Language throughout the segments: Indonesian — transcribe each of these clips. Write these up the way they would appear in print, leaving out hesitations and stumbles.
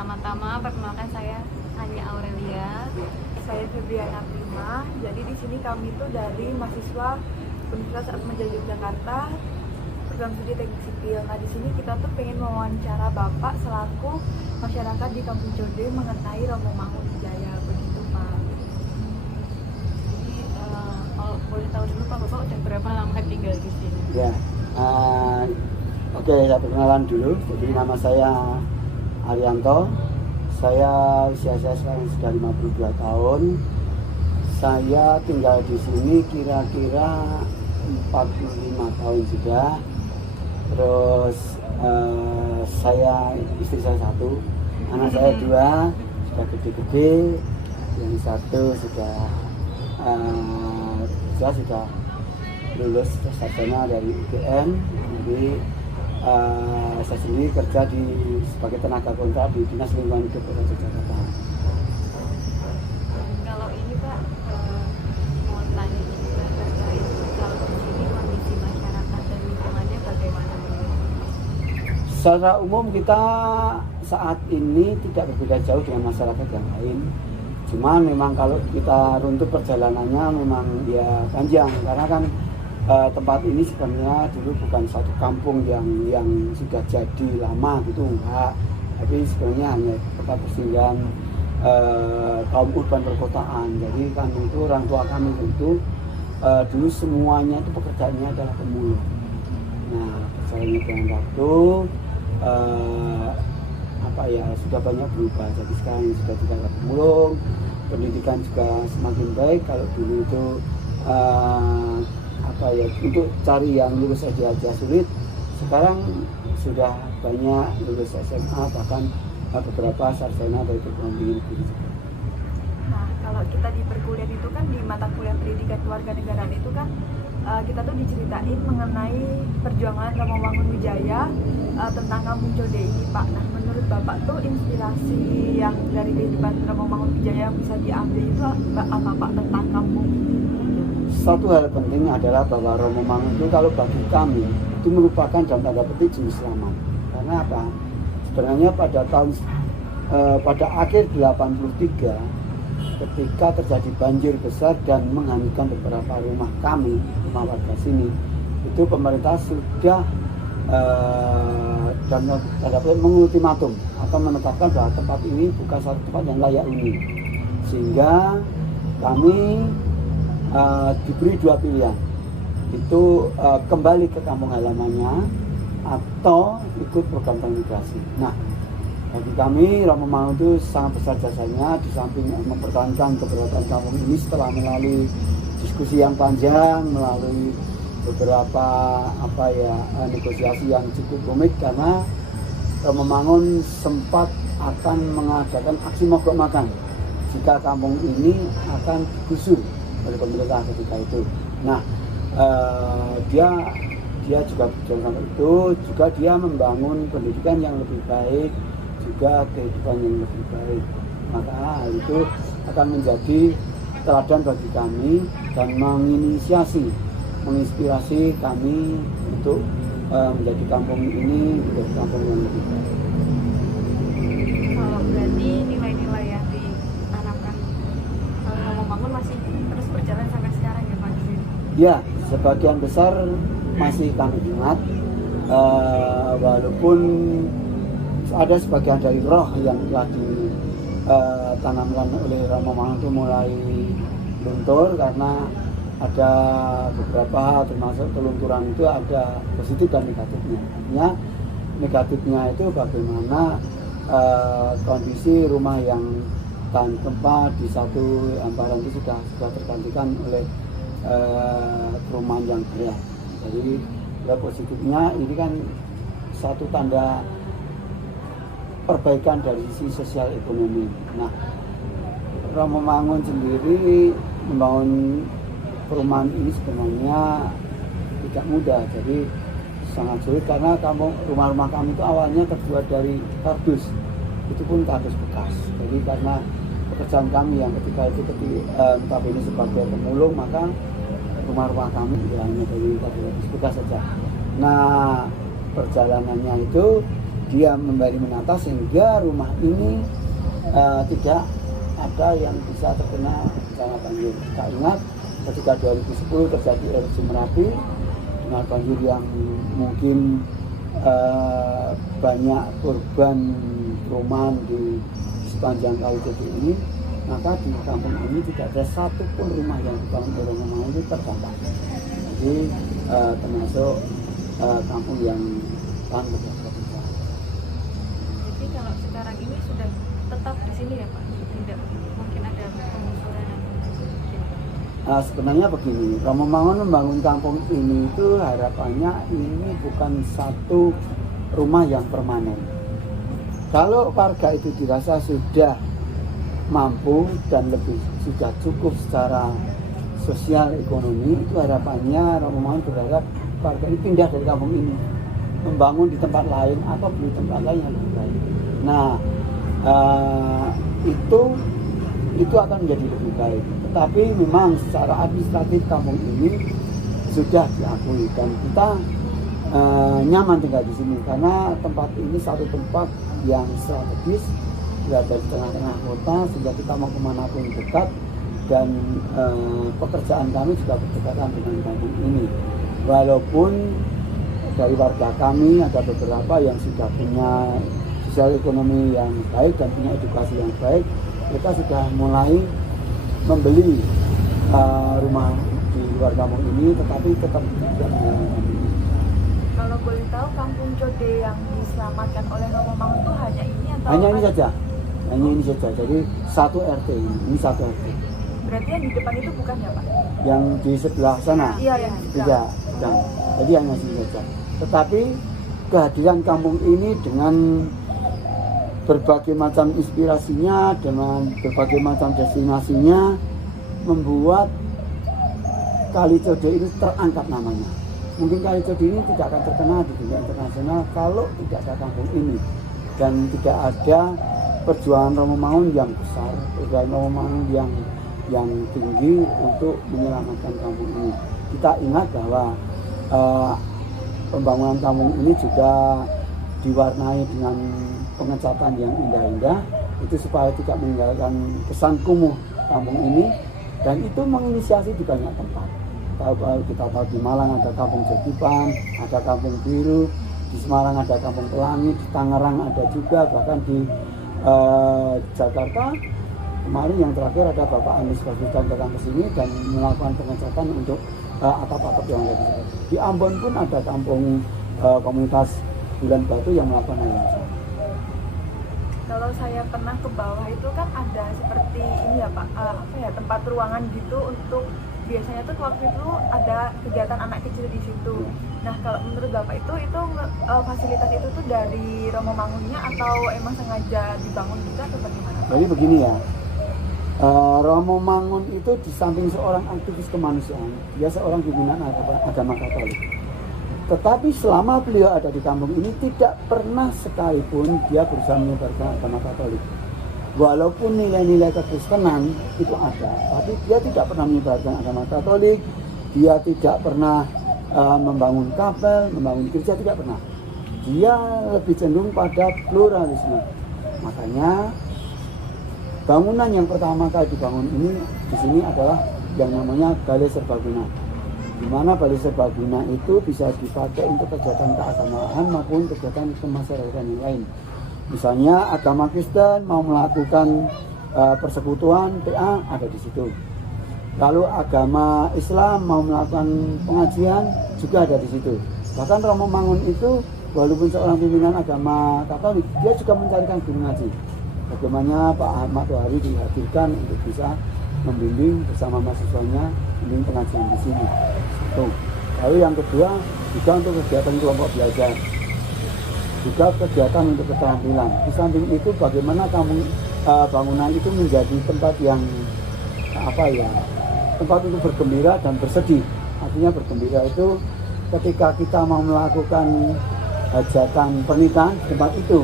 Pertama-tama perkenalkan saya Anya Aurelia. Saya Febriana Prima. Jadi di sini kami itu dari mahasiswa Universitas Atmajaya Yogyakarta, program studi teknik sipil. Nah di sini kita tuh pengen mewawancara Bapak selaku masyarakat di Kampung Code mengenai Romo Mangunwijaya, begitu Pak. Jadi kalau boleh tahu dulu Pak, Bapak udah berapa lama tinggal di sini? Ya, oke, saya perkenalan dulu. Jadi nama saya Arianto. Usia saya sekarang sudah 52 tahun. Saya tinggal di sini kira-kira 45 tahun sudah. Terus istri saya satu, anak saya dua, sudah gede-gede. Yang satu sudah lulus sarjana dari UGM. Jadi saya sendiri kerja sebagai tenaga kontrak di Dinas Lingkungan Hidup Kota Yogyakarta. Kalau ini Pak, mau tanya juga terkait kalau di sini kondisi masyarakat dan lingkungannya bagaimana? Secara umum kita saat ini tidak berbeda jauh dengan masyarakat yang lain. Cuma memang kalau kita runtut perjalanannya memang ya panjang, karena kan tempat ini sebenarnya dulu bukan satu kampung yang sudah jadi lama gitu, enggak. Tapi sebenarnya hanya tempat persinggahan kaum urban perkotaan. Jadi kami itu, orang tua kami itu dulu semuanya itu pekerjaannya adalah pemulung. Nah, perjalanannya dengan waktu sudah banyak berubah. Jadi sekarang sudah tidak ada pemulung, pendidikan juga semakin baik. Kalau dulu itu untuk cari yang lulus aja sulit, sekarang sudah banyak lulus SMA, bahkan beberapa sarjana dari perguruan tinggi negeri. Nah kalau kita di perkuliahan itu kan, di mata kuliah pendidikan kewarganegaraan itu kan kita tuh diceritain mengenai perjuangan Romo Mangunwijaya tentang Kampung Code ini Pak. Nah menurut Bapak tuh inspirasi yang dari kehidupan Romo Mangunwijaya yang bisa diambil itu apa Pak tentang kampung ini? Satu hal penting adalah bahwa Romo Mangun itu kalau bagi kami itu merupakan dalam tanda petik juru selamat. Karena apa? Sebenarnya pada akhir 83 ketika terjadi banjir besar dan menghanyutkan beberapa rumah kami, rumah warga sini, itu pemerintah sudah dalam tanda petik mengultimatum atau menetapkan bahwa tempat ini bukan satu tempat yang layak huni. Sehingga kami diberi dua pilihan, itu kembali ke kampung halamannya atau ikut program transmigrasi. Nah, bagi kami Romo Mangun itu sangat besar jasanya, di samping mempertahankan keberadaan kampung ini setelah melalui diskusi yang panjang, melalui beberapa negosiasi yang cukup rumit, karena Romo Mangun sempat akan mengadakan aksi mogok makan jika kampung ini akan digusur oleh pemerintah ketika itu. Nah, dia juga berjuang sampai itu, juga dia membangun pendidikan yang lebih baik, juga kehidupan yang lebih baik. Maka hal itu akan menjadi teladan bagi kami dan menginspirasi kami untuk menjadi kampung ini menjadi kampung yang lebih baik. Kalau berarti nilai-nilai yang ditanamkan Romo Mangun masih terus berjalan sampai sekarang ya Pak di sini? Ya, sebagian besar masih kami ingat, walaupun ada sebagian dari roh yang telah ditanamkan oleh Romo Mangun itu mulai luntur, karena ada beberapa hal, termasuk kelunturan itu ada positif dan negatifnya. Artinya negatifnya itu bagaimana kondisi rumah yang tahan gempa di satu hamparan itu sudah tergantikan oleh perumahan yang berat. Jadi positifnya ini kan satu tanda perbaikan dari sisi sosial ekonomi. Nah, Romo Mangun sendiri membangun perumahan ini sebenarnya tidak mudah, jadi sangat sulit, karena rumah-rumah kami itu awalnya terbuat dari kardus, itu pun kardus bekas. Jadi karena pekerjaan kami yang ketika itu notabene sebagai pemulung, maka rumah-rumah kami hanya dari kardus bekas saja. Nah, perjalanannya itu dia kembali menata sehingga rumah ini tidak ada yang bisa terkena bencana banjir. Kita ingat ketika 2010 terjadi erupsi Merapi dengan banjir yang mungkin banyak korban perumahan di sepanjang Kali Jati ini, maka di kampung ini tidak ada satupun rumah yang dibangun oleh rumah itu terdampak. Jadi termasuk kampung yang tahan terdampak. Jadi kalau sekarang ini sudah tetap di sini ya Pak? Tidak mungkin ada penggusuran yang sebenarnya begini, Romo Mangun membangun kampung ini itu harapannya ini bukan satu rumah yang permanen. Kalau warga itu dirasa sudah mampu dan lebih sudah cukup secara sosial ekonomi, itu harapannya Romo Mangun berharap warga ini pindah dari kampung ini, membangun di tempat lain atau beli tempat lain yang lebih baik. Nah, itu akan menjadi lebih baik. Tetapi memang secara administratif kampung ini sudah diakui dan kita nyaman tinggal di sini karena tempat ini satu tempat yang strategis, berada di tengah-tengah kota sehingga kita mau kemanapun dekat, dan pekerjaan kami juga berdekatan dengan kampung ini. Walaupun dari warga kami ada beberapa yang sudah punya sosial ekonomi yang baik dan punya edukasi yang baik, mereka sudah mulai membeli rumah di luar kampung ini, tetapi tetap tidak menyelamatkan. Kalau boleh tahu, kampung Code yang diselamatkan oleh Romo Mangun itu hanya ini atau Hanya ini saja. Jadi satu RT ini satu RT. Berarti yang di depan itu bukan ya Pak? Yang di sebelah sana? Iya, yang di sebelah. Tidak, bukan. Jadi hanya sini saja. Tetapi kehadiran kampung ini dengan berbagai macam inspirasinya, dengan berbagai macam destinasinya, membuat Kali Code ini terangkat namanya. Mungkin Kali Code ini tidak akan terkenal di dunia internasional kalau tidak ada kampung ini dan tidak ada perjuangan Romo Mangun yang besar, perjuangan Romo Mangun yang tinggi untuk menyelamatkan kampung ini. Kita ingat bahwa pembangunan kampung ini juga diwarnai dengan pengecatan yang indah-indah, itu supaya tidak meninggalkan kesan kumuh kampung ini, dan itu menginisiasi di banyak tempat. Kita tahu di Malang ada kampung Jatipan, ada kampung Biru, di Semarang ada kampung Pelangi, di Tangerang ada juga, bahkan di Jakarta kemarin yang terakhir ada Bapak Anies Baswedan datang ke sini dan melakukan pengecatan untuk atap-atap yang ada di sini. Di Ambon pun ada kampung komunitas Bulan Batu yang melakukan hal yang sama. Kalau saya pernah ke bawah itu kan ada seperti ini ya Pak, tempat ruangan gitu untuk biasanya tuh waktu itu ada kegiatan anak kecil di situ. Nah kalau menurut Bapak itu fasilitas itu tuh dari Romo Mangunnya atau emang sengaja dibangun juga atau bagaimana? Jadi begini ya, Romo Mangun itu di samping seorang aktivis kemanusiaan, dia seorang pimpinan agama Katolik. Tetapi selama beliau ada di kampung ini tidak pernah sekalipun dia berusaha menyebarkan agama Katolik. Walaupun nilai-nilai kekristenan itu ada, tapi dia tidak pernah menyebarkan agama Katolik. Dia tidak pernah membangun kapel, membangun gereja, tidak pernah. Dia lebih cenderung pada pluralisme. Makanya bangunan yang pertama kali dibangun ini di sini adalah yang namanya Balai Serbaguna, di mana Balai Serbaguna itu bisa dipakai untuk kegiatan keagamaan maupun kegiatan kemasyarakatan yang lain. Misalnya agama Kristen mau melakukan persekutuan PA ada di situ. Lalu agama Islam mau melakukan pengajian juga ada di situ. Bahkan Romo Mangun itu walaupun seorang pimpinan agama Katolik, dia juga mencarikan guru ngaji. Bagaimana Pak Ahmad Tuhari dihadirkan untuk bisa membimbing bersama mahasiswanya membimbing pengajian di sini. Lalu yang kedua juga untuk kegiatan kelompok belajar, juga kegiatan untuk keterampilan. Di samping itu bagaimana bangunan itu menjadi tempat yang tempat untuk bergembira dan bersedih. Artinya bergembira itu ketika kita mau melakukan hajatan pernikahan di tempat itu,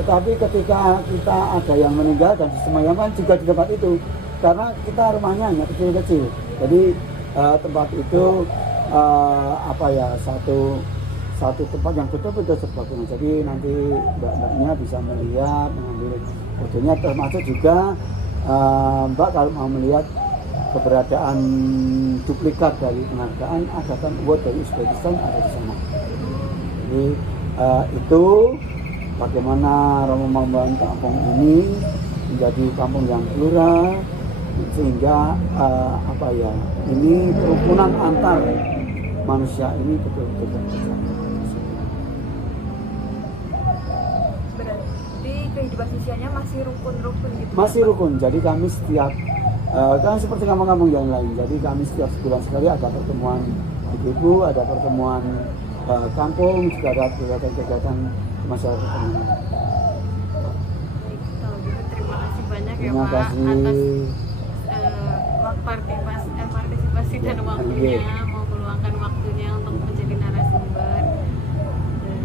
tetapi ketika kita ada yang meninggal dan disemayamkan juga di tempat itu, karena kita rumahnya hanya kecil-kecil. Jadi tempat itu satu tempat yang betul-betul serbaguna. Jadi nanti mbak-mbaknya bisa melihat, mengambil fotonya, termasuk juga mbak kalau mau melihat keberadaan duplikat dari penghargaan Agatan Award dari Uzbekistan ada di sana. Jadi itu bagaimana Romo membangun kampung ini menjadi kampung yang plural, sehingga ini kerukunan antar manusia ini betul-betul terjaga. Berarti kehidupan sosialnya masih rukun-rukun gitu. Masih rukun. Jadi kami setiap kan seperti kampung-kampung yang lain. Jadi kami setiap sebulan sekali ada pertemuan ibu-ibu, ada pertemuan kampung, juga ada kegiatan-kegiatan masyarakat komunal. Baik, kalau gitu terima kasih banyak ya Terima Pak kasih. atas partisipasi dan waktunya, mau meluangkan waktunya untuk menjadi narasumber, dan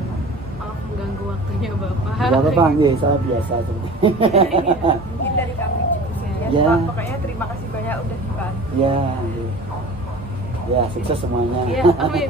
maaf mengganggu waktunya Bapak. Tidak apa-apa, nggih, saya biasa aja. Mungkin dari kami cukup saja. Ya. Pak, pokoknya terima kasih banyak udah dibantu. Ya, nggih. Ya, sukses semuanya. Ya, amin.